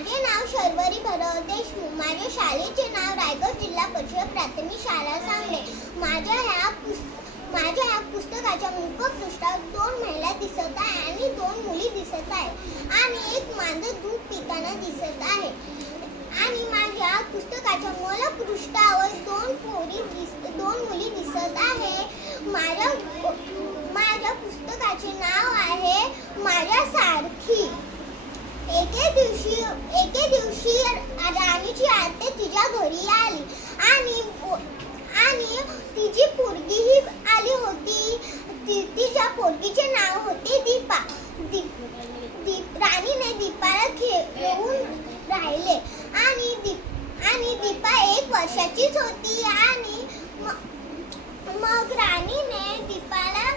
माझे नाव शर्वरी भरत देशमुख. माझ्या शाळेचे नाव रायगड जिल्हा परिषद प्राथमिक शाळा सांगली. माझ्या ह्या पुस्तकाच्या मुखपृष्ठावर 2 महिला दिसत आहे आणि 2 मुली दिसत आहे आणि एक मांजर दूध पिताना दिसत आहे. आणि माझ्या पुस्तकाच्या मूलपृष्ठावर 2 मुली दिसत आहे. माझ्या पुस्तकाचे नाव आहे माझ्यासारखी. एके दिवशी राणीची आत्या तिच्या घरी आली आणि तिची पोरगीही आली होती. तिच्या पोरगीचे नाव होते दीपा. राणीने दीपाला खेळवून राहिले आणि दीपा 1 वर्षाचीच होती. आणि मग राणीने दीपाला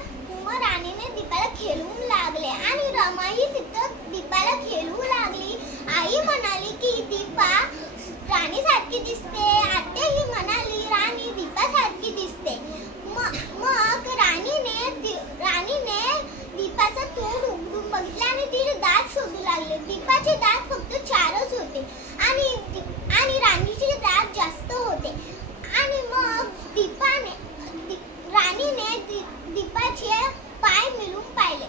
खेळवून लागले आणि रमाही तिथं दीपाला खेळवू लागली. आई म्हणाली की दीपा राणीसारखी दिसते. आत्याही म्हणाली राणी दीपासारखी दिसते. मग राणीने दीपाचं तोंड उघडून बघितले आणि तिचे दात शोधू लागले. दीपाचे दात फक्त 4च होते आणि राणीचे दात जास्त होते. आणि मग राणीने दीपाचे पाय मिळून पाहिले.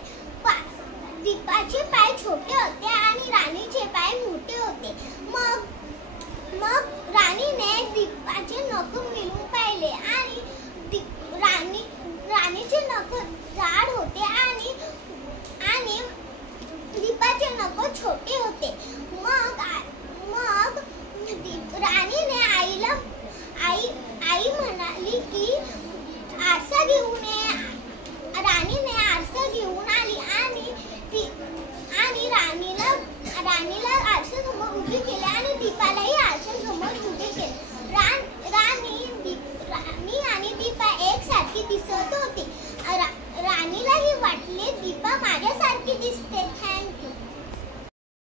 दीपाचे पाय छोटे होते आणि राणीचे पाय मोठे होते. मग राणीने दीपाचे नख मिळून पाहिले आणि राणीचे नख जाड होते.